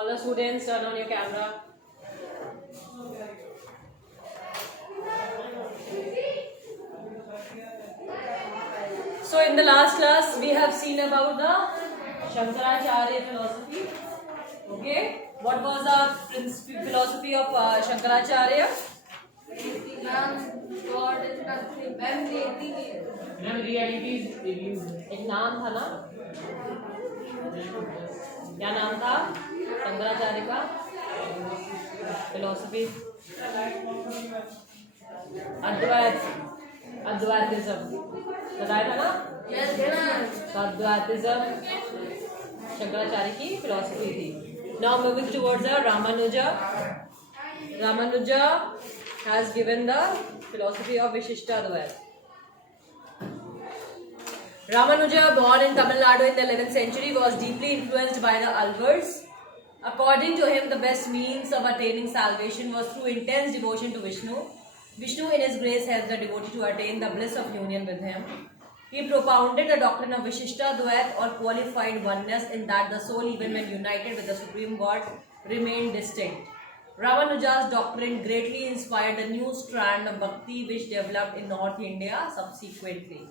All the students, turn on your camera. So in the last class we have seen about the Shankaracharya philosophy. Okay, what was the philosophy of Shankaracharya? God is nothing. reality is illusion. एक नाम था ना, क्या नाम था शंकराचार्य का philosophy? अद्वैतिज्म बताया था ना। अद्वैतिज्म शंकराचार्य की फिलोसफी थी। Now moving towards Ramanuja. Ramanuja has given the philosophy of Vishishtadvaita. Ramanuja, born in Tamil Nadu in the 11th century, was deeply influenced by the Alvars. According to him, the best means of attaining salvation was through intense devotion to Vishnu. Vishnu in his grace helped the devotee to attain the bliss of union with him. He propounded the doctrine of Vishishtadvaita or qualified oneness, in that the soul, even when united with the Supreme God, remained distinct. Ramanuja's doctrine greatly inspired the new strand of bhakti which developed in North India subsequently.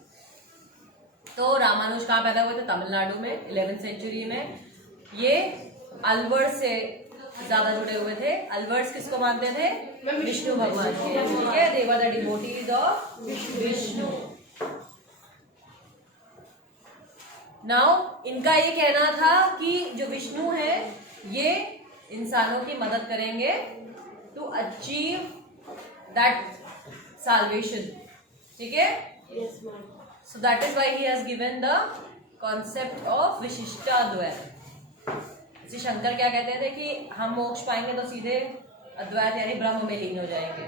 तो रामानुज कहाँ पैदा हुए थे? तमिलनाडु में 11th century में। ये अलवर्स से ज्यादा जुड़े हुए थे। अलवर्स किसको मानते थे? विष्णु भगवान के, ठीक है। they were the devotees of Vishnu. Now इनका ये कहना था कि जो विष्णु है ये इंसानों की मदद करेंगे टू अचीव दैट साल्वेशन, ठीक है। So that is why he has given the concept of Vishishtadvaita. जैसे शंकर क्या कहते थे कि हम मोक्ष पाएंगे तो सीधे अद्वैत यानी ब्रह्म में लीन हो जाएंगे,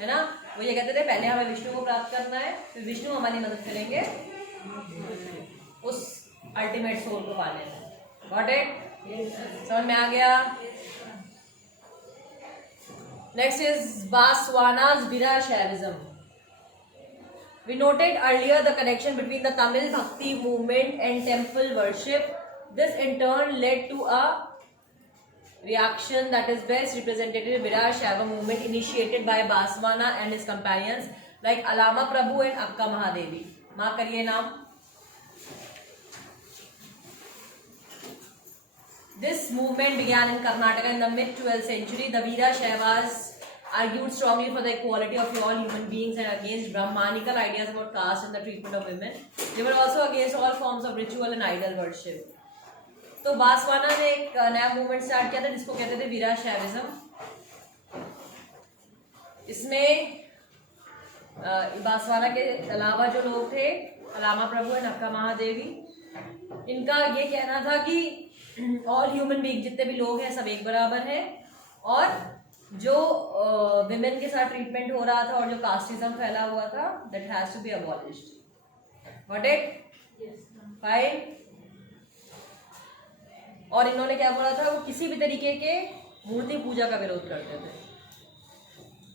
है ना। वो ये कहते थे पहले हमें विष्णु को प्राप्त करना है, फिर विष्णु हमारी मदद करेंगे उस अल्टीमेट सोल को पाने में। Got it? समझ में आ गया? Next is Basavanna's Virashaivism. We noted earlier the connection between the Tamil Bhakti movement and temple worship. This in turn led to a reaction that is best represented in Virashaiva movement initiated by Baswana and his companions like Alama Prabhu and Akka Mahadevi. Mark करिए नाम। This movement began in Karnataka in the mid-12th century. The Virashaivas argued strongly for the equality of all human beings and against Brahmanical ideas about caste and the treatment of women. They were also against all forms of ritual and idol worship. तो बासवाना ने एक नया movement start किया था जिसको कहते थे वीराशैविज्म। इसमें बासवाना के अलावा जो लोग थे, अलामा प्रभु और अक्का महादेवी, इनका ये कहना था कि ऑल ह्यूमन बीइंग जितने भी लोग हैं सब एक बराबर हैं, और जो विमेन के साथ ट्रीटमेंट हो रहा था और जो कास्टिज्म फैला हुआ था that has to be abolished. Got it? Fine. और इन्होंने क्या बोला था? वो किसी भी तरीके के मूर्ति पूजा का विरोध करते थे,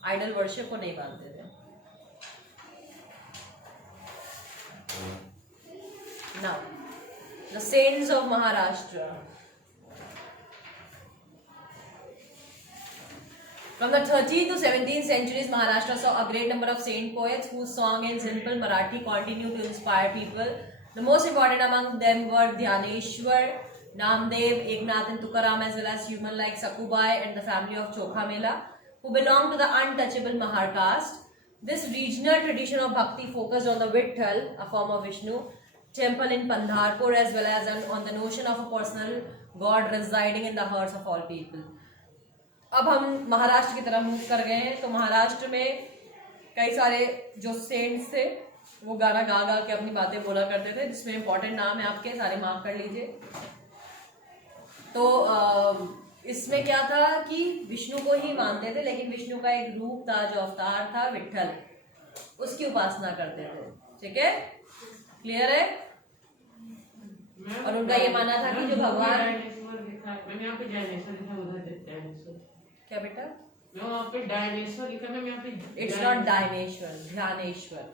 आइडल वर्शिप को नहीं मानते थे। Now the saints of Maharashtra. From the 13th to 17th centuries, Maharashtra saw a great number of saint poets whose song in simple Marathi continued to inspire people. The most important among them were Dhyaneshwar, Namdev, Eknath and Tukaram, as well as human like Sakubai and the family of Chokha Mela, who belonged to the untouchable Mahar caste. This regional tradition of bhakti focused on the Vitthal, a form of Vishnu, temple in Pandharpur, as well as on the notion of a personal god residing in the hearts of all people. अब हम महाराष्ट्र की तरफ move कर गए हैं। तो महाराष्ट्र में कई सारे जो सेंट्स थे वो गाना गा गा के अपनी बातें बोला करते थे, जिसमें इंपॉर्टेंट नाम है आपके, सारे मार्क कर लीजिए। तो इसमें क्या था कि विष्णु को ही मानते थे, लेकिन विष्णु का एक रूप था जो अवतार था विट्ठल, उसकी उपासना करते थे। ठीक है, क्लियर है? और उनका ये मानना था कि जो भगवान, क्या बेटा? It's not Dnyaneshwar, Dhyaneshwar.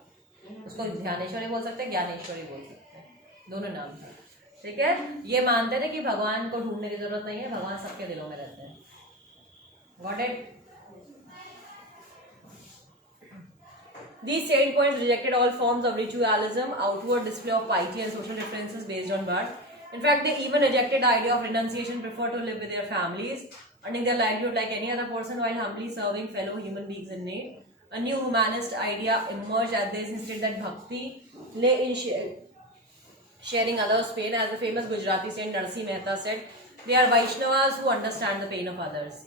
उसको ध्यानेश्वर ही बोल सकते हैं, ज्ञानेश्वर ही बोल सकते हैं, दोनों नाम था। ठीक है, ये मानते थे कि भगवान को ढूंढने की जरूरत नहीं है, भगवान सबके दिलों में रहते हैं. Got it? These saint poets rejected all forms of ritualism, outward display of piety, and social differences based on birth. In fact, they even rejected the idea of renunciation, preferred to live with their families, earning their livelihood like any other person while humbly serving fellow human beings in need. A new humanist idea emerged as they insisted that bhakti lay in sharing others' pain. As the famous Gujarati saint Narsi Mehta said, they are Vaishnavas who understand the pain of others.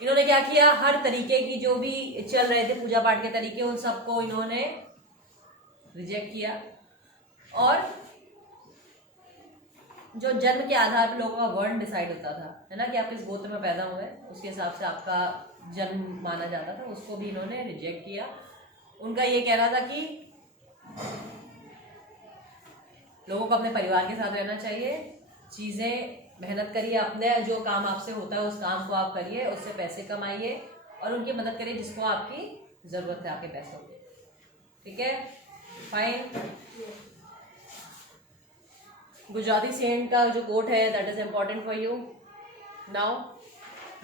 इन्होंने क्या किया, हर तरीके की जो भी चल रहे थे पूजा पाठ के तरीके, उन सबको इन्होंने रिजेक्ट किया. और जो जन्म के आधार पर लोगों का वर्ण डिसाइड होता था, है ना, कि आप किस गोत्र में पैदा हुए, उसके हिसाब से आपका जन्म माना जाता था, उसको भी इन्होंने रिजेक्ट किया. उनका ये कहना था कि लोगों को अपने परिवार के साथ रहना चाहिए, चीज़ें मेहनत करिए, अपने जो काम आपसे होता है उस काम को आप करिए, उससे पैसे कमाइए और उनकी मदद करिए जिसको आपकी ज़रूरत है आपके पैसों की. ठीक है, फाइन. गुजराती सेंट का जो कोट है that is important for you now.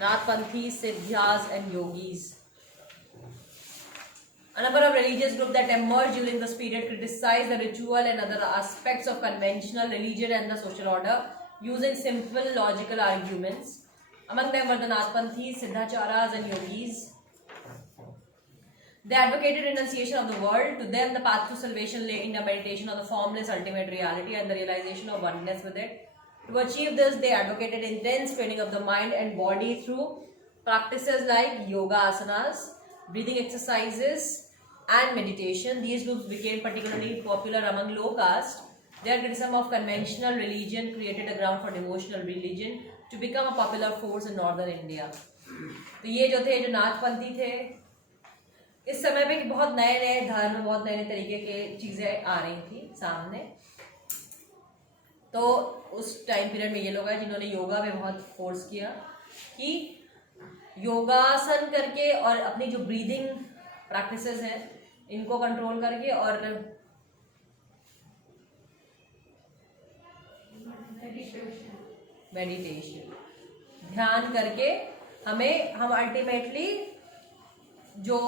Nathpanthi, Siddhyas and yogis. A number of religious groups that emerged during this period criticized the ritual and other aspects of conventional religion and the social order using simple logical arguments. Among them were the Nathpanthis, Siddhacharas and Yogis. They advocated renunciation of the world. To them, the path to salvation lay in the meditation on the formless ultimate reality and the realization of oneness with it. To achieve this, they advocated intense training of the mind and body through practices like yoga asanas, breathing exercises, and meditation. These groups became particularly popular among low caste. Their criticism of conventional religion created a ground for devotional religion to become a popular force in northern India. तो ये जो थे, जो नाथपंथी थे, इस समय पे बहुत नए नए धर्म, बहुत नए नए तरीके के चीज़ें आ रही थी सामने. तो उस टाइम पीरियड में ये लोग हैं जिन्होंने योगा पे बहुत फोर्स किया कि योगासन करके और अपनी जो ब्रीदिंग प्रैक्टिसेस हैं इनको कंट्रोल करके और मेडिटेशन, ध्यान करके हम अल्टीमेटली जो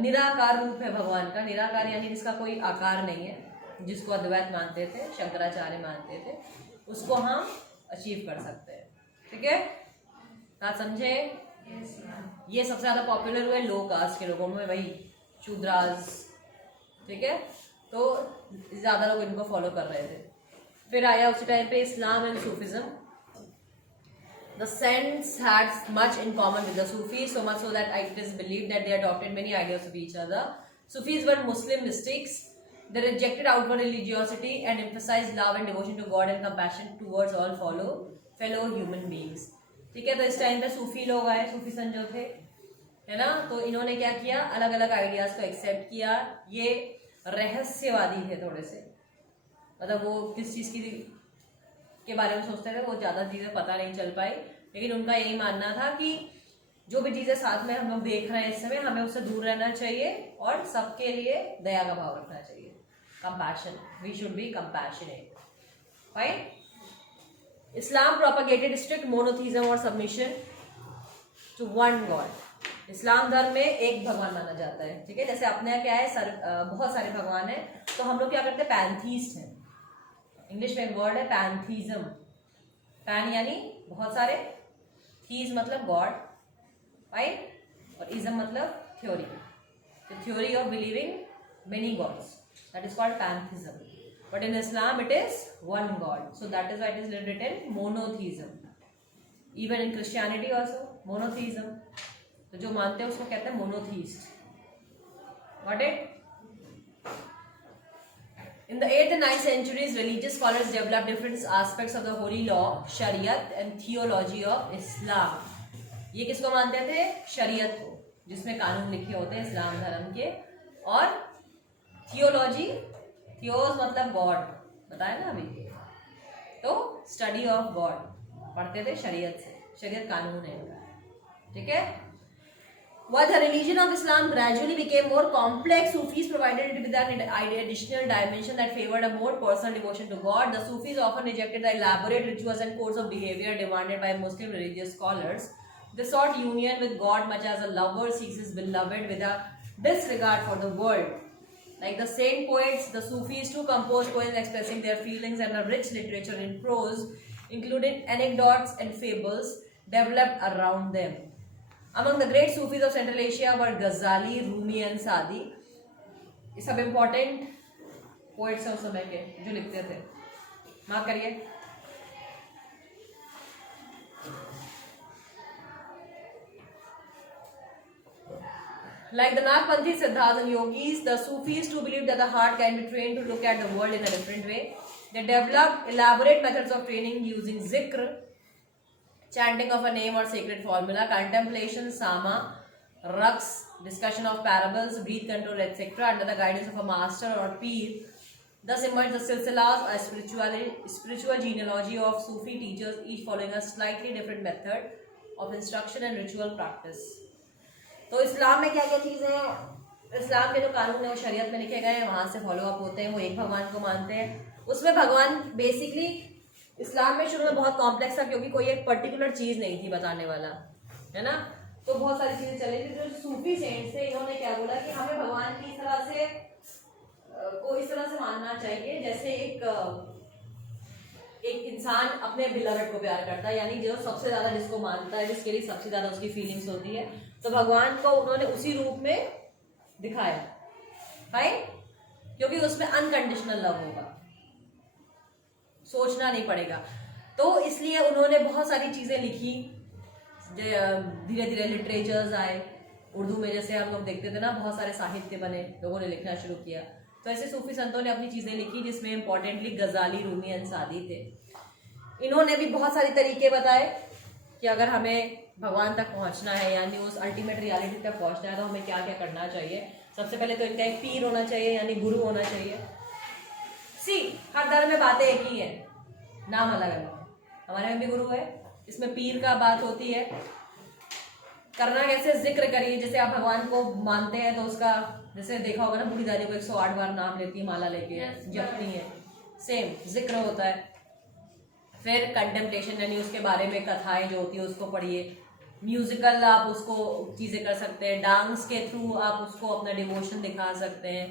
निराकार रूप है भगवान का, निराकार यानी जिसका कोई आकार नहीं है, जिसको अद्वैत मानते थे, शंकराचार्य मानते थे, उसको हम अचीव कर सकते हैं. ठीक है, बात समझे? ये सबसे ज़्यादा पॉपुलर हुए लो कास्ट के लोगों में, वही शूद्रास. ठीक है, तो ज़्यादा लोग इनको फॉलो कर रहे थे. फिर आया उसी टाइम पे इस्लाम and Sufism. The saints had much in common with the Sufis, so much so that it is believed that they adopted many ideas of each other. Sufis were Muslim mystics. They rejected outward religiosity and emphasized love and devotion to God and compassion towards all fellow human beings. ठीक है, तो इस time पे सूफी लोग आए, सूफी संत जो थे, है ना, तो इन्होंने क्या किया, अलग अलग आइडियाज को एक्सेप्ट किया. ये रहस्यवादी थे थोड़े से, मतलब वो किस चीज़ के बारे में सोचते थे, वो ज़्यादा चीज़ें पता नहीं चल पाई, लेकिन उनका यही मानना था कि जो भी चीज़ें साथ में हम लोग देख रहे हैं इस समय, हमें उससे दूर रहना चाहिए और सबके लिए दया का भाव रखना चाहिए. Compassion, we should be compassionate. Fine. Islam propagated strict monotheism or submission to one God. इस्लाम धर्म में एक भगवान माना जाता है. ठीक है, जैसे अपने यहाँ क्या है, बहुत सारे भगवान हैं, तो हम लोग क्या करते हैं, पैंथीस्ट हैं. इंग्लिश में एक वर्ड है पैंथीज्म. पैन यानी बहुत सारे, थीज मतलब गॉड, राइट, और इज्म मतलब theory. The theory of believing many gods, that is called pantheism. But in Islam it is one God. So that is why it is written monotheism. Even in Christianity also monotheism. तो जो मानते हैं उसको कहते हैं monotheist. Got it? In the 8th and 9th centuries, religious scholars developed different aspects of the holy law, Shariat and theology of Islam. ये किसको मानते थे? शरीयत को, जिसमें कानून लिखे होते हैं इस्लाम धर्म के. और थियोलॉजी, थियोस मतलब गॉड, बताया ना अभी, तो स्टडी ऑफ गॉड पढ़ते थे शरीयत से. शरीयत कानून है इनका. ठीक है, While the religion of Islam gradually became more complex, Sufis provided it with an additional dimension that favored a more personal devotion to God. The Sufis often rejected the elaborate rituals and codes of behavior demanded by Muslim religious scholars. They sought union with God much as a lover seeks his beloved with a disregard for the world. Like the saint poets, the Sufis too composed poems expressing their feelings, and a rich literature in prose, including anecdotes and fables, developed around them. Among the great Sufis of Central Asia were Ghazali, Rumi and Sadi. ये सब important poets हैं उस समय के जो लिखते थे. Mark करिए. Like the Nagpanthi Siddhas and yogis, the Sufis too believed that the heart can be trained to look at the world in a different way. They developed elaborate methods of training using zikr, chanting of a name or sacred formula, contemplation, sama, raqs, discussion of parables, breath control, etc. under the guidance of a master or peer. Thus emerged the silsilas, a spiritual genealogy of Sufi teachers, each following a slightly different method of instruction and ritual practice. तो इस्लाम में क्या क्या चीज़ें हैं, इस्लाम के जो कानून है वो शरीयत में लिखे गए हैं, वहाँ से फॉलो अप होते हैं, वो एक भगवान को मानते हैं. उसमें भगवान बेसिकली इस्लाम में शुरू में बहुत कॉम्प्लेक्स था क्योंकि कोई एक पर्टिकुलर चीज़ नहीं थी बताने वाला, है ना. तो बहुत सारी चीज़ें चली थी. जो सूफी सेंट्स थे इन्होंने क्या बोला कि हमें भगवान की इस तरह से मानना चाहिए जैसे एक इंसान अपने बिलवेड को प्यार करता है, यानी जो सबसे ज़्यादा जिसको मानता है, जिसके लिए सबसे ज़्यादा उसकी फीलिंग्स होती है, तो भगवान को उन्होंने उसी रूप में दिखाया. फाइन, क्योंकि उसमें अनकंडीशनल लव होगा, सोचना नहीं पड़ेगा. तो इसलिए उन्होंने बहुत सारी चीज़ें लिखी. धीरे धीरे लिटरेचर्स आए उर्दू में, जैसे हम लोग देखते थे ना, बहुत सारे साहित्य बने, लोगों ने लिखना शुरू किया. तो ऐसे सूफी संतों ने अपनी चीज़ें लिखी जिसमें इंपॉर्टेंटली गजाली, रूमी एंड सादी थे. इन्होंने भी बहुत सारे तरीके बताए कि अगर हमें भगवान तक पहुंचना है, यानी उस अल्टीमेट रियलिटी तक पहुंचना है, तो हमें क्या क्या करना चाहिए. सबसे पहले तो इनका एक पीर होना चाहिए, यानी गुरु होना चाहिए. हर धर्म में बातें एक ही है, नाम अलग अलग है. हमारे में भी गुरु है, इसमें पीर का बात होती है. करना कैसे, जिक्र करिए. जैसे आप भगवान को मानते हैं तो उसका, जैसे देखा होगा ना, बूढ़ी दादी को 108 बार नाम लेती है, माला लेके जपती है, सेम जिक्र होता है. फिर कंटेम्पलेशन, यानी उसके बारे में कथाएं जो होती है उसको पढ़िए. म्यूजिकल आप उसको चीज़ें कर सकते हैं, डांस के थ्रू आप उसको अपना डिवोशन दिखा सकते हैं.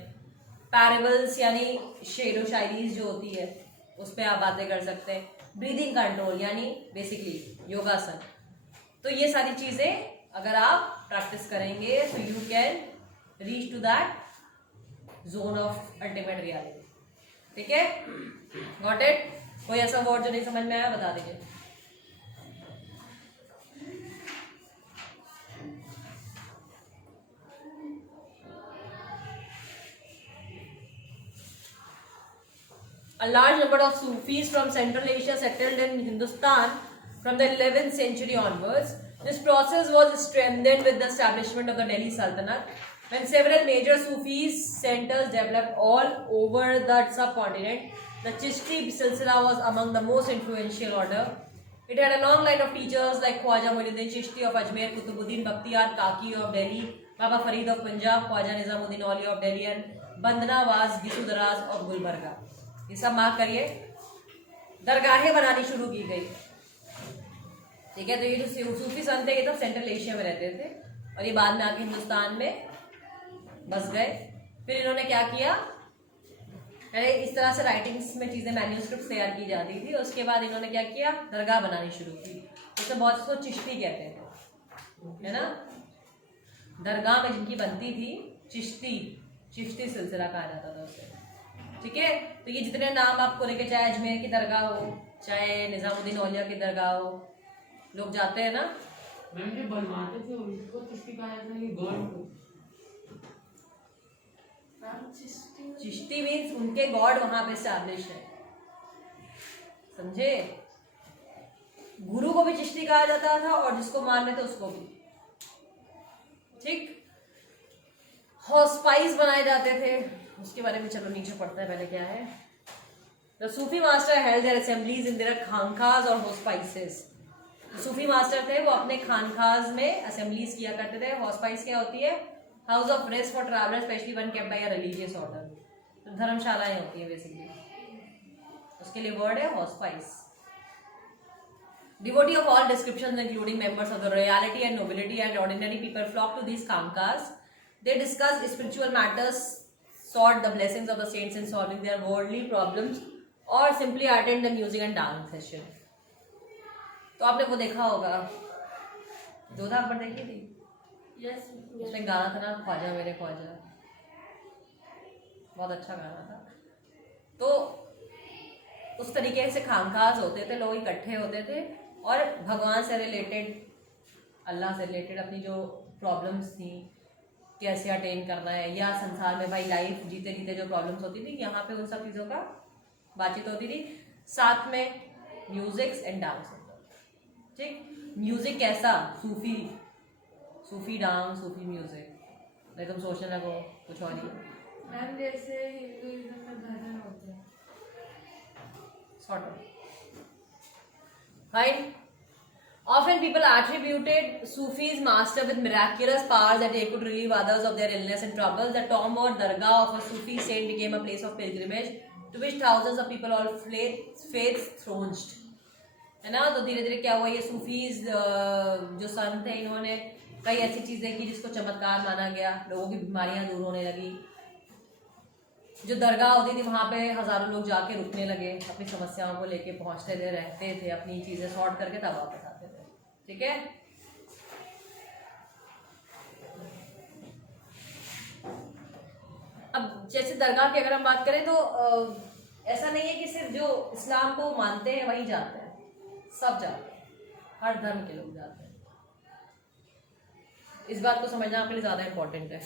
पैरेबल्स यानी शेर व शायरी जो होती है उस पर आप बातें कर सकते हैं. ब्रीदिंग कंट्रोल यानी बेसिकली योगासन. तो ये सारी चीज़ें अगर आप प्रैक्टिस करेंगे तो you can reach to that zone of ultimate reality. ठीक है, गॉट इट. कोई ऐसा वर्ड जो नहीं समझ में आया बता दीजिए. A large number of Sufis from Central Asia settled in Hindustan from the 11th century onwards. This process was strengthened with the establishment of the Delhi Sultanate, when several major Sufi centers developed all over the subcontinent. The Chishti Silsila was among the most influential order. It had a long line of teachers like Khwaja Muinuddin Chishti of Ajmer, Kutubuddin Bakhtiyar Kaki of Delhi, Baba Farid of Punjab, Khwaja Nizamuddin Auli of Delhi, and Bandnawaz Gisudaraz of Gulbarga. ये सब mark करिए. दरगाहें बनानी शुरू की गई. ठीक है, तो ये जो सूफी संत थे ये तो सेंट्रल एशिया में रहते थे और ये बाद में आके हिंदुस्तान में बस गए. फिर इन्होंने क्या किया, पहले इस तरह से राइटिंग्स में चीज़ें मैन्यूस्क्रिप्ट तैयार की जाती थी. उसके बाद इन्होंने क्या किया, दरगाह बनानी शुरू की. जैसे बहुत इसको चिश्ती कहते थे, है ना. दरगाह में जिनकी बनती थी चिश्ती सिलसिला कहा जाता था उसे. ठीक है, तो ये जितने नाम आपको लेके, चाहे अजमेर की दरगाह हो, चाहे निजामुद्दीन औलिया की दरगाह हो, लोग जाते हैं ना. बनवाते थे उनको चिश्ती कहा जाता है. चिश्ती मीन्स उनके गॉड वहां पे एस्टैब्लिश है, समझे. गुरु को भी चिश्ती कहा जाता था और जिसको मान रहे थे उसको भी. ठीक, हॉस्पाइस बनाए जाते थे, उसके बारे में चलो नीचे पढ़ते हैं. पहले क्या है, the Sufi master held their assemblies in their khanqahs और हॉस्पाइसेस. सूफी मास्टर थे, वो अपने खानखाज में असेंबलीज किया करते थे। हॉस्पाइस क्या होती है? House of rest for traveller, specially one kept bye a religious order. तो धर्मशालाएं होती है बेसिकली, उसके लिए वर्ड है hospice. Devotee of all descriptions, including members of the royalty and nobility and ordinary people, flock to these khamkas. They discuss spiritual matters, sought the blessings of the saints in solving their worldly problems, or simply attend the music and dance session. तो आपने वो देखा होगा, जोधा अकबर देखी थी? Yes, उसमें गाना था ना, ख्वाजा मेरे ख्वाजा, बहुत अच्छा गाना था। तो उस तरीके से खामखास होते थे, लोग इकट्ठे होते थे और भगवान से रिलेटेड, अल्लाह से रिलेटेड अपनी जो प्रॉब्लम्स थी कैसे अटेन करना है, या संसार में भाई लाइफ जीते जीते जो प्रॉब्लम्स होती थी, यहाँ पे उन सब चीज़ों का बातचीत होती थी। साथ में म्यूजिक्स एंड डांस होता था। ठीक, म्यूजिक कैसा? सूफी डांस, सूफी म्यूजिक। नहीं तुम सोचने लगो कुछ और ही। मैम जैसे हिंदुइज्म में भजन होते हैं, sort of. Right? Often people attributed Sufis master with miraculous powers that they could relieve others of their illness and troubles. The tomb or dargah of a Sufi saint became a place of pilgrimage to which thousands of people all faiths thronged. है ना? तो धीरे धीरे क्या हुआ, ये Sufis जो संत थे, इन्होंने कई ऐसी चीजें की जिसको चमत्कार माना गया, लोगों की बीमारियां दूर होने लगी। जो दरगाह होती थी वहाँ पे हजारों लोग जाके रुकने लगे, अपनी समस्याओं को लेके पहुँचते थे, रहते थे, अपनी चीज़ें सॉर्ट करके तब वापस आते थे। ठीक है, अब जैसे दरगाह की अगर हम बात करें तो ऐसा नहीं है कि सिर्फ जो इस्लाम को मानते हैं वही जाते हैं, सब जाते हैं, हर धर्म के लोग जाते हैं। इस बात को समझना आपके लिए ज़्यादा इम्पोर्टेंट है।